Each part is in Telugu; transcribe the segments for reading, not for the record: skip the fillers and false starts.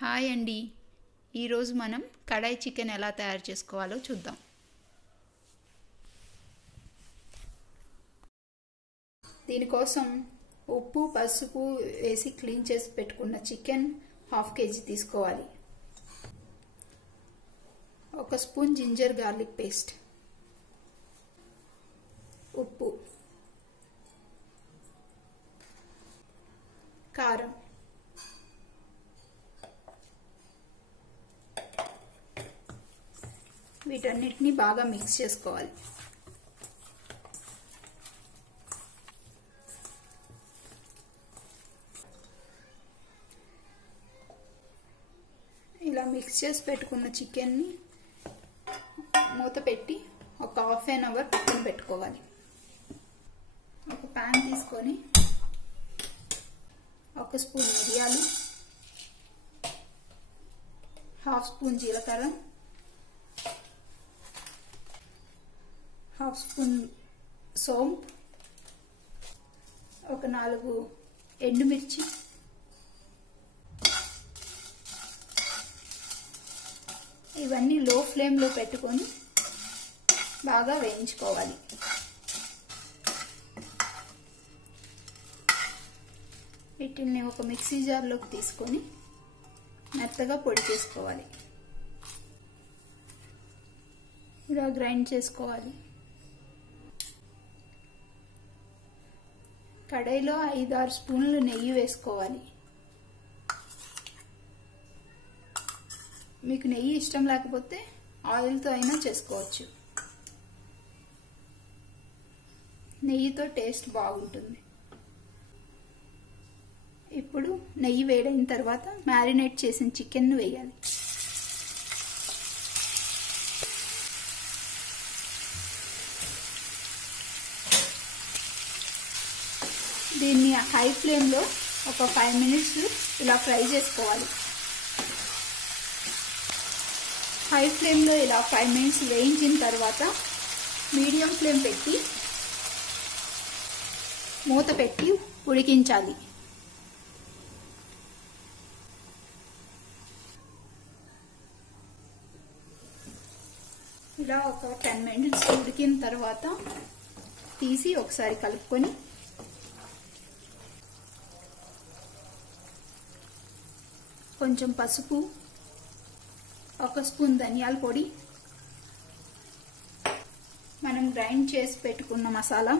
హాయ్ అండి. ఈరోజు మనం కడాయి చికెన్ ఎలా తయారు చేసుకోవాలో చూద్దాం. దీనికోసం ఉప్పు పసుపు వేసి క్లీన్ చేసి పెట్టుకున్న చికెన్ 1/2 kg తీసుకోవాలి. 1 స్పూన్ జింజర్ గార్లిక్ పేస్ట్, ఉప్పు, కారం, వీటన్నిటిని బాగా మిక్స్ చేసుకోవాలి. ఇలా మిక్స్ చేసి పెట్టుకున్న చికెన్ని మూత పెట్టి ఒక 1/2 అవర్ పక్కన పెట్టుకోవాలి. ఒక ప్యాన్ తీసుకొని 1 స్పూన్ మిరియాలు, 1/2 స్పూన్ జీలకర్ర, 1/2 స్పూన్ సోంపు, ఒక 4 ఎండుమిర్చి, ఇవన్నీ లో ఫ్లేమ్లో పెట్టుకొని బాగా వేయించుకోవాలి. వీటిని ఒక మిక్సీ జార్లోకి తీసుకొని మెత్తగా పొడి చేసుకోవాలి. ఇలా గ్రైండ్ చేసుకోవాలి. కడాయిలో 5-6 స్పూన్లు నెయ్యి వేసుకోవాలి. మీకు నెయ్యి ఇష్టం లేకపోతే ఆయిల్తో అయినా చేసుకోవచ్చు. నెయ్యితో టేస్ట్ బాగుంటుంది. ఇప్పుడు నెయ్యి వేడైన తర్వాత మ్యారినేట్ చేసిన చికెన్ వేయాలి. దీన్ని హై ఫ్లేమ్లో ఒక 5 మినిట్స్ ఇలా ఫ్రై చేసుకోవాలి. హై ఫ్లేమ్లో ఇలా 5 మినిట్స్ వేయించిన తర్వాత మీడియం ఫ్లేమ్ పెట్టి మూత పెట్టి ఉడికించాలి. ఇలా ఒక 10 మినిట్స్ ఉడికిన తర్వాత తీసి ఒకసారి కలుపుకొని కొంచెం పసుపు, 1 స్పూన్ ధనియాల పొడి, మనం గ్రైండ్ చేసి పెట్టుకున్న మసాలా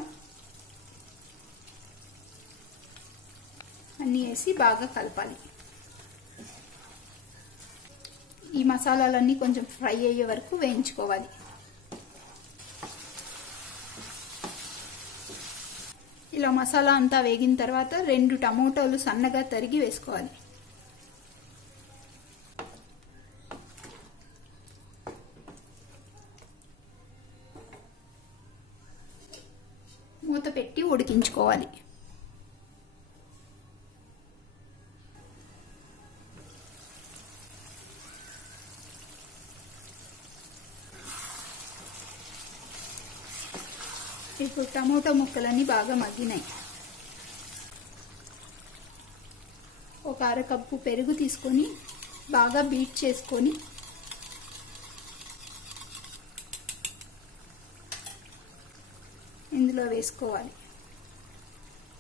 అన్నీ వేసి బాగా కలపాలి. ఈ మసాలాలన్నీ కొంచెం ఫ్రై అయ్యే వరకు వేయించుకోవాలి. ఇలా మసాలా అంతా వేగిన తర్వాత 2 టమోటాలు సన్నగా తరిగి వేసుకోవాలి. మూత పెట్టి ఉడికించుకోవాలి. ఇప్పుడు టమోటా ముక్కలన్నీ బాగా మగ్గినాయి. ఒక 1/2 కప్పు పెరుగు తీసుకొని బాగా బీట్ చేసుకొని ఇందులో వేసుకోవాలి.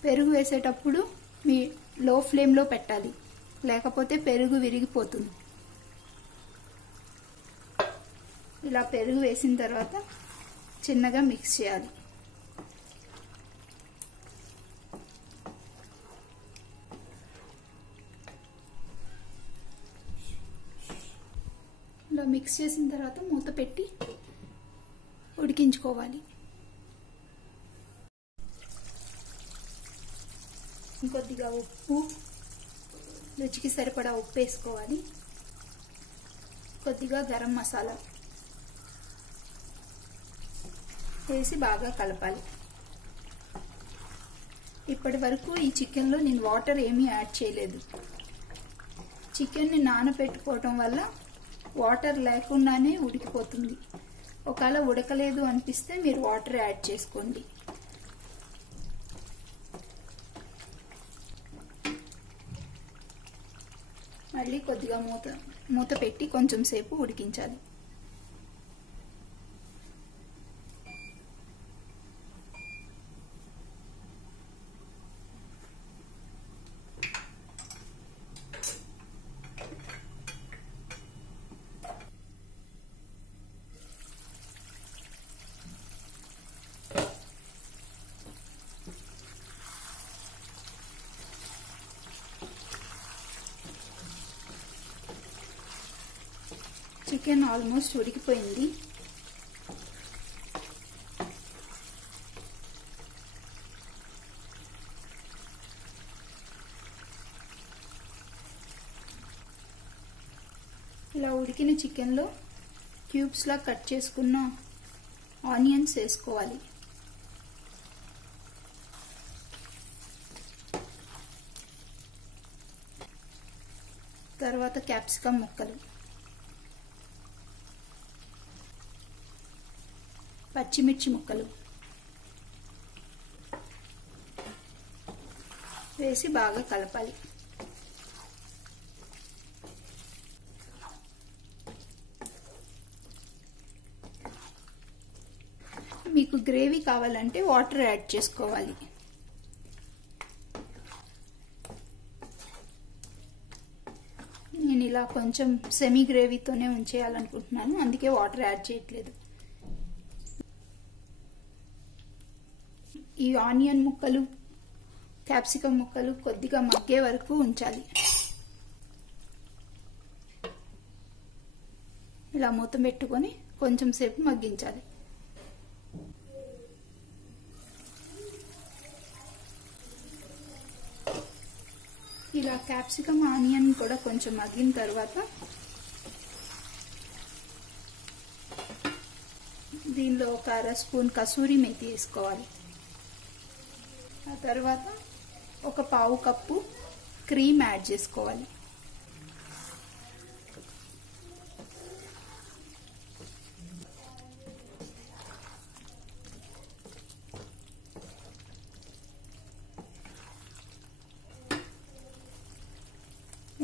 పెరుగు వేసేటప్పుడు మీ లో ఫ్లేమ్లో పెట్టాలి, లేకపోతే పెరుగు విరిగిపోతుంది. ఇలా పెరుగు వేసిన తర్వాత చిన్నగా మిక్స్ చేయాలి. ఇలా మిక్స్ చేసిన తర్వాత మూత పెట్టి ఉడికించుకోవాలి. కొద్దిగా ఉప్పు, రుచికి సరిపడా ఉప్పు వేసుకోవాలి. కొద్దిగా గరం మసాలా వేసి బాగా కలపాలి. ఇప్పటి వరకు ఈ చికెన్లో నేను వాటర్ ఏమీ యాడ్ చేయలేదు. చికెన్ని నానబెట్టుకోవటం వల్ల వాటర్ లేకుండానే ఉడికిపోతుంది. ఒకవేళ ఉడకలేదు అనిపిస్తే మీరు వాటర్ యాడ్ చేసుకోండి. మళ్ళీ కొద్దిగా మూత పెట్టి కొంచెం సేపు ఉడికించాలి. చికెన్ ఆల్మోస్ట్ ఉడికిపోయింది. ఇలా ఉడికిన చికెన్లో క్యూబ్స్లా కట్ చేసుకున్న ఆనియన్స్ వేసుకోవాలి. తర్వాత క్యాప్సికమ్ ముక్కలు, పచ్చిమిర్చి ముక్కలు వేసి బాగా కలపాలి. మీకు గ్రేవీ కావాలంటే వాటర్ యాడ్ చేసుకోవాలి. నేను ఇలా కొంచెం సెమీ గ్రేవీతోనే ఉంచేయాలనుకుంటున్నాను, అందుకే వాటర్ యాడ్ చేయట్లేదు. ఈ ఆనియన్ ముక్కలు, క్యాప్సికమ్ ముక్కలు కొద్దిగా మగ్గే వరకు ఉంచాలి. ఇలా మూత పెట్టుకొని కొంచెం సేపు మగ్గించాలి. ఇలా క్యాప్సికమ్ ఆనియన్ కూడా కొంచెం మగ్గిన తర్వాత దీనిలో ఒక అర స్పూన్ కసూరి మేతి వేసుకోవాలి. ఆ తర్వాత ఒక పావు కప్పు క్రీమ్ యాడ్ చేసుకోవాలి.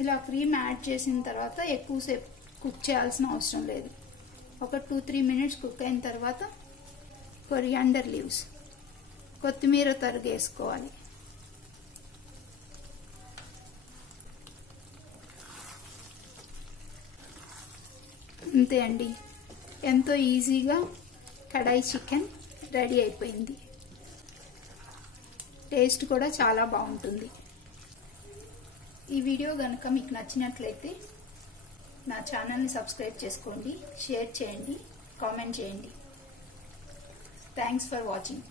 ఇలా క్రీమ్ యాడ్ చేసిన తర్వాత ఎక్కువసేపు కుక్ చేయాల్సిన అవసరం లేదు. ఒక 2-3 మినిట్స్ కుక్ అయిన తర్వాత కొరియాండర్ లీవ్స్, కొత్తిమీర తరుగు వేసుకోవాలి. అంతే అండి, ఎంతో ఈజీగా కడాయి చికెన్ రెడీ అయిపోయింది. టేస్ట్ కూడా చాలా బాగుంటుంది. ఈ వీడియో కనుక మీకు నచ్చినట్లయితే నా ఛానల్ని సబ్స్క్రైబ్ చేసుకోండి, షేర్ చేయండి, కామెంట్ చేయండి. Thanks for watching.